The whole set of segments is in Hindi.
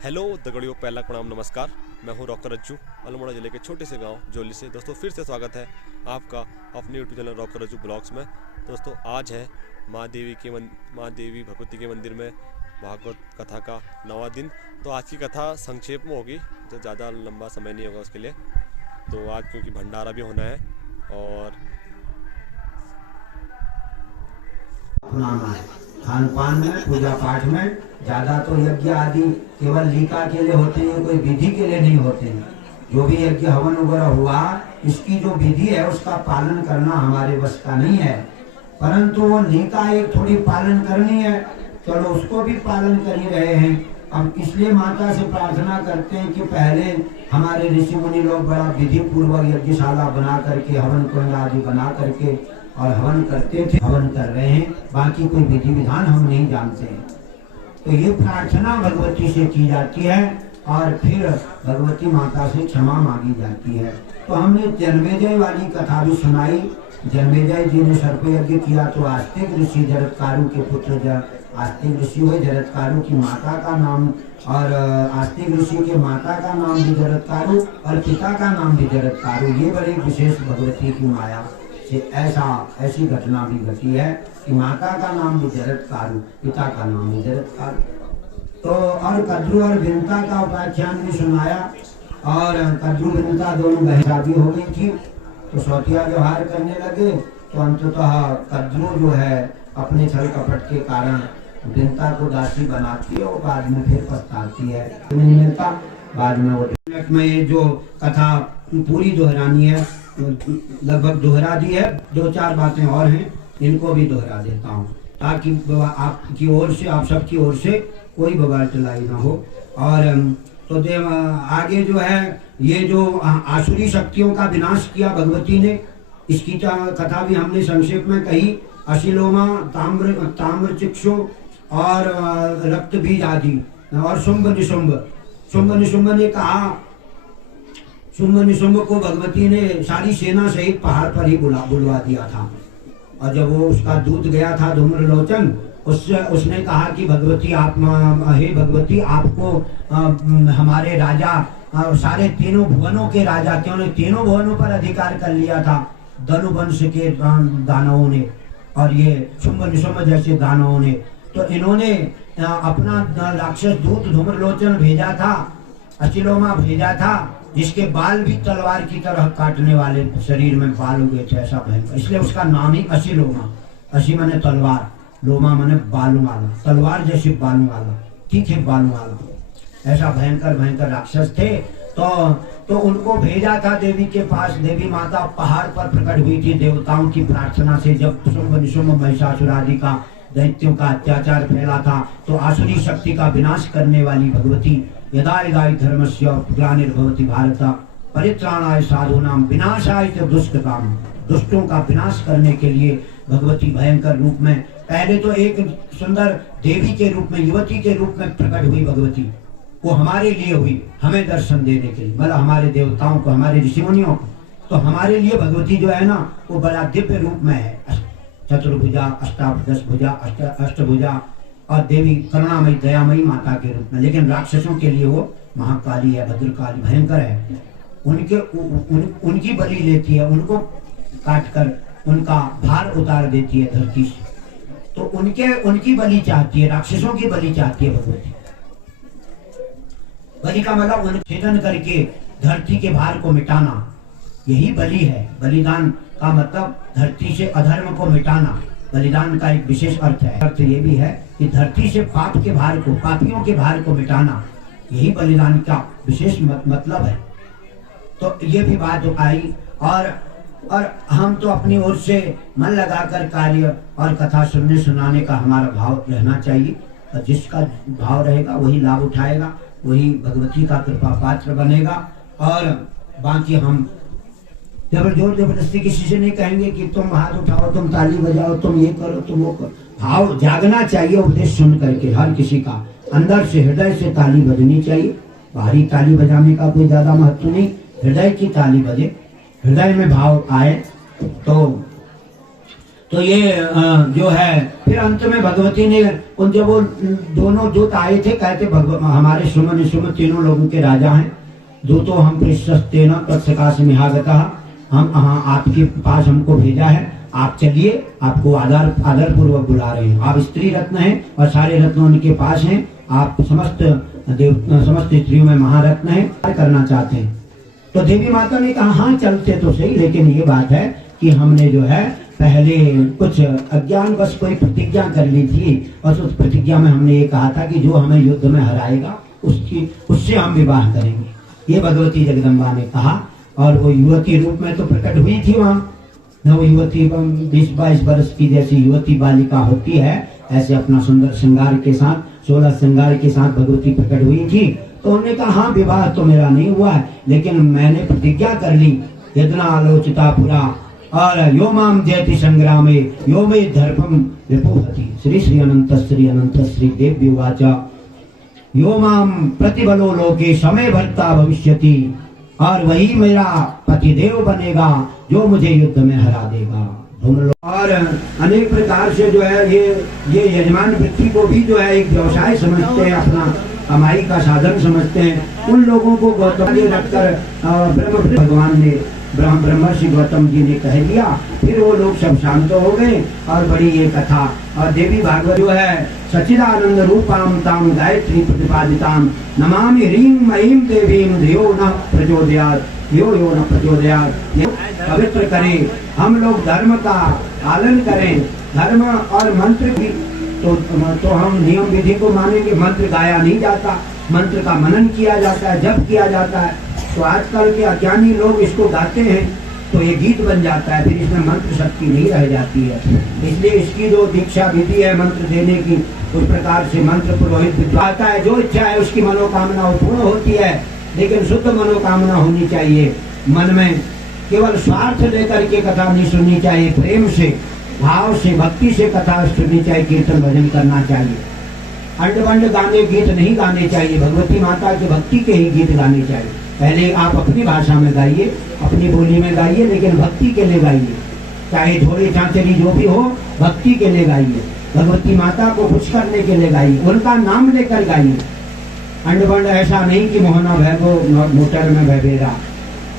हेलो दगड़ियों, पहला प्रणाम, नमस्कार। मैं हूं डॉक्टर अज्जू, अल्मोड़ा ज़िले के छोटे से गांव जोली से। दोस्तों फिर से स्वागत है आपका अपने YouTube channel doctor Ajju blogs में। दोस्तों आज है माँ देवी भगवती के मंदिर में भागवत कथा का 9वां दिन। तो आज की कथा संक्षेप में होगी, तो ज़्यादा लंबा समय नहीं होगा उसके लिए। तो आज क्योंकि भंडारा भी होना है और खान पान में, पूजा पाठ में ज्यादा तो यज्ञ आदि केवल लीका के लिए होते हैं, कोई विधि के लिए नहीं होते हैं। जो भी यज्ञ हवन वगैरह हुआ, इसकी जो विधि है उसका पालन करना हमारे बस का नहीं है, परंतु वो लीका एक थोड़ी पालन करनी है, चलो उसको भी पालन कर ही रहे हैं। अब इसलिए माता से प्रार्थना करते हैं कि पहले हमारे ऋषि मुनि लोग बड़ा विधि पूर्वक यज्ञशाला बना करके, हवन कुंड आदि बना करके और हवन करते थे, हवन कर रहे हैं। बाकी कोई विधि विधान हम नहीं जानते हैं। तो ये प्रार्थना भगवती से की जाती है और फिर भगवती माता से क्षमा मांगी जाती है। तो हमने जन्मेजय वाली कथा भी सुनाई। जन्मेजय जी ने सर्प यज्ञ किया तो आस्तिक ऋषि जरत्कारु के पुत्र आस्तिक ऋषि हुए। जरत्कारु की माता का नाम, और आस्तिक ऋषि के माता का नाम भी जरत्कारु और पिता का नाम भी जरत्कारु। ये बड़ी विशेष भगवती की माया से ऐसी घटना भी घटी है कि माता का नाम भी जरत्कारु, पिता का नाम भी जरत्कारु। तो और कद्रु और विनता का उपाख्यान भी सुनाया। और कद्रु विनता दोनों बहन शादी हो गई थी, तो सौतिया व्यवहार करने लगे। तो अंततः कद्रु जो है अपने छल कपट के कारण विनता को दासी बनाती है और बाद में फिर पछताती है, नहीं मिलता। बाद में वो में ये जो कथा पूरी दोहरानी है, लगभग दोहरा दी है। 2-4 बातें और हैं, इनको भी दोहरा देता हूँ ताकि आपकी ओर से, आप सबकी ओर से कोई बवाल चलाई ना हो। और तो देव आगे जो है, ये जो आसुरी शक्तियों का विनाश किया भगवती ने, इसकी कथा भी हमने संक्षेप में कही। अशिलोमा, ताम्र चिक्षु और रक्त बीज आदि, और शुंभ निशुंभ ने कहा, शुंभ निशुंभ को भगवती ने सारी सेना सहित पहाड़ पर ही बुलवा दिया था। और जब वो उसका दूत गया था धूम्रलोचन, उसने कहा कि भगवती आप, हे भगवती, आपको हमारे राजा, सारे तीनों भुवनों के राजा, क्यों ने तीनों भुवनों पर अधिकार कर लिया था धनुवंश के दानवों ने और ये शुंभ निशुंभ जैसे दानवों ने। तो इन्होंने अपना राक्षस दूत धूम्रलोचन भेजा था, अशिलोमा भेजा था, जिसके बाल भी तलवार की तरह काटने वाले, शरीर में बाल उगे थे, ऐसा भयंकर। इसलिए उसका नाम ही अशिलोमा। अशी माने तलवार, लोमा माने बालों वाला, तलवार जैसे बालों वाला, तीखे बालों वाला, ऐसा भयंकर राक्षस थे। तो उनको भेजा था देवी के पास। देवी माता पहाड़ पर प्रकट हुई थी देवताओं की प्रार्थना से। जब शुंभ निशुंभ महिषासुर आदि का दैत्यों का अत्याचार फैला था, तो आसुरी शक्ति का विनाश करने वाली भगवती, यदा यदा हि धर्मस्य ग्लानिर्भवति भारत परित्राणाय साधूनां विनाशाय च दुष्कृताम्, दुष्टों का विनाश करने के लिए भगवती भयंकर रूप में, पहले तो एक सुंदर देवी के रूप में, युवती के रूप में प्रकट हुई भगवती। वो हमारे लिए हुई, हमें दर्शन देने के लिए, मतलब हमारे देवताओं को, हमारे ऋषि मुनियों को। तो हमारे लिए भगवती जो है ना, वो बड़ा दिव्य रूप में है, चतुर्भुजा, अष्टभुजा, अष्टभुजा, और देवी करुणामयी दयामयी माता के रूप में। लेकिन राक्षसों के लिए वो महाकाली है, भद्रकाली, भयंकर है। उनकी बलि लेती है, उनको काट कर उनका भार उतार देती है धरती से। तो उनकी बलि चाहती है, राक्षसों की बलि चाहती है भगवती। बलि का मतलब उन्हें छेदन करके धरती के भार को मिटाना, यही बलि है। बलिदान का मतलब धरती से अधर्म को मिटाना, बलिदान का एक विशेष अर्थ है। अर्थ ये भी है कि धरती से पाप के भार को, पापियों के भार को मिटाना, यही बलिदान का विशेष मतलब है। तो ये भी बात आई। और हम तो अपनी ओर से मन लगाकर कार्य और कथा सुनने सुनाने का हमारा भाव रहना चाहिए, और जिसका भाव रहेगा वही लाभ उठाएगा, वही भगवती का कृपा पात्र बनेगा। और बाकी हम जोर जबरदस्ती किसी से नहीं कहेंगे कि तुम हाथ उठाओ, तुम ताली बजाओ, तुम ये करो, तुम वो करो। भाव जागना चाहिए उपदेश सुन करके। हर किसी का अंदर से, हृदय से ताली बजनी चाहिए। बाहरी ताली बजाने का कोई ज्यादा महत्व नहीं, हृदय की ताली बजे, हृदय में भाव आए। तो तो ये जो है फिर अंत में भगवती ने उन जब वो दोनों दूत आए थे, कहते हमारे सुमन निसुमन तीनों लोगों के राजा हैं, दूतो हम प्रशस्तेन तत्सकाशमिहागतः, हम आपके पास हमको भेजा है, आप चलिए, आपको आदर पूर्वक बुला रहे हैं। आप स्त्री रत्न हैं और सारे रत्न उनके पास हैं, आप समस्त स्त्रियों में महारत्न हैं, करना चाहते हैं। तो देवी माता ने कहा हाँ चलते तो सही, लेकिन ये बात है कि हमने जो है पहले कुछ अज्ञानवश कोई प्रतिज्ञा कर ली थी, और उस प्रतिज्ञा में हमने ये कहा था कि जो हमें युद्ध में हराएगा उससे हम विवाह करेंगे। ये भगवती जगदम्बा ने कहा, और वो युवती रूप में तो प्रकट हुई थी वहाँ। वो युवती 20-22 वर्ष की जैसी युवती बालिका होती है, ऐसे अपना सुंदर श्रृंगार के साथ 16 श्रृंगार के साथ भगवती प्रकट हुई थी। तो उन्होंने कहा हाँ विवाह तो मेरा नहीं हुआ है, लेकिन मैंने प्रतिज्ञा कर ली, यदना आलोचिता पुरा और यो माम जयति संग्रामे यो मे धर्मम विपुहति। श्री अनंत श्री देव्य उवाच यो माम प्रतिबलो लोके समय भर्ता भविष्यति, और वही मेरा पतिदेव बनेगा जो मुझे युद्ध में हरा देगा। और अनेक प्रकार से जो है ये यजमान वृत्ति को भी जो है एक व्यवसाय समझते हैं, अपना कमाई का साधन समझते हैं। उन लोगों को गौतम जी रखकर भगवान ने ब्रह्मर्षि गौतम जी ने कह दिया, फिर वो लोग सब शांत हो गए। और बड़ी ये कथा, और देवी भागवत जो है सच्चिदानंद रूपाम ताम गायत्री प्रतिपादिताम नमामि ह्रीं महीं देवीं धियो न प्रचोदयात् यो न प्रचोदयात्। पवित्र करें, हम लोग धर्म का पालन करें, धर्म और मंत्र भी तो हम नियम विधि को मानेंगे। मंत्र गाया नहीं जाता, मंत्र का मनन किया जाता है, जप किया जाता है। तो आजकल के अज्ञानी लोग इसको गाते हैं तो ये गीत बन जाता है, फिर इसमें मंत्र शक्ति नहीं रह जाती है। इसलिए इसकी जो दीक्षा विधि है मंत्र देने की, उस प्रकार से मंत्र पुरोहित आता है, जो इच्छा है उसकी मनोकामना पूर्ण होती है। लेकिन शुद्ध मनोकामना होनी चाहिए, मन में केवल स्वार्थ लेकर के कथा नहीं सुननी चाहिए, प्रेम से भाव से भक्ति से कथा सुननी चाहिए, कीर्तन भजन करना चाहिए। अंड गाने गीत नहीं गाने चाहिए, भगवती माता की भक्ति के ही गीत गाने चाहिए। पहले आप अपनी भाषा में गाइए, अपनी बोली में गाइए, लेकिन भक्ति के लिए गाइए, चाहे थोड़ी चांचरी जो भी हो, भक्ति के लिए गाइए, भगवती माता को खुश करने के लिए गाइए, उनका नाम लेकर गाइए। अंड ऐसा नहीं कि मोहना भैगो मोटर में भैबेरा,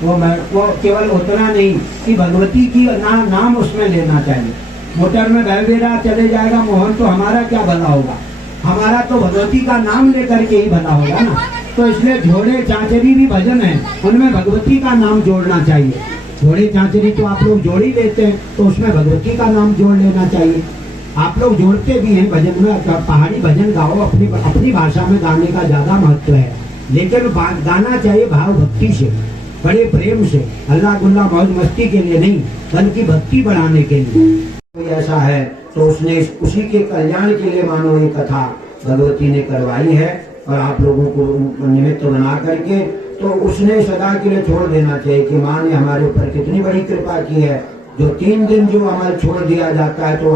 वो केवल उतना नहीं कि भगवती की नाम उसमें लेना चाहिए। मोटर में भैबेरा चले जाएगा मोहन, तो हमारा क्या भला होगा? हमारा तो भगवती का नाम लेकर के ही भला होगा ना। तो इसलिए झोड़े चांचरी भी भजन है, उनमें भगवती का नाम जोड़ना चाहिए। झोड़े चांचरी तो आप लोग जोड़ ही लेते हैं, तो उसमें भगवती का नाम जोड़ लेना चाहिए। आप लोग जोड़ते भी हैं भजन में, पहाड़ी भजन गाओ, अपनी भाषा में गाने का ज्यादा महत्व है, लेकिन गाना चाहिए भाव भक्ति से, बड़े प्रेम से, अल्लाह गुल्ला मौज मस्ती के लिए नहीं, बल्कि भक्ति बढ़ाने के लिए। कोई ऐसा है तो उसने उसी के कल्याण के लिए मानो ये कथा भगवती ने करवाई है, और आप लोगों को निमित्त बना करके तो उसने सदा के लिए छोड़ देना चाहिए कि माँ ने हमारे ऊपर कितनी बड़ी कृपा की है। जो 3 दिन जो अमल छोड़ दिया जाता है तो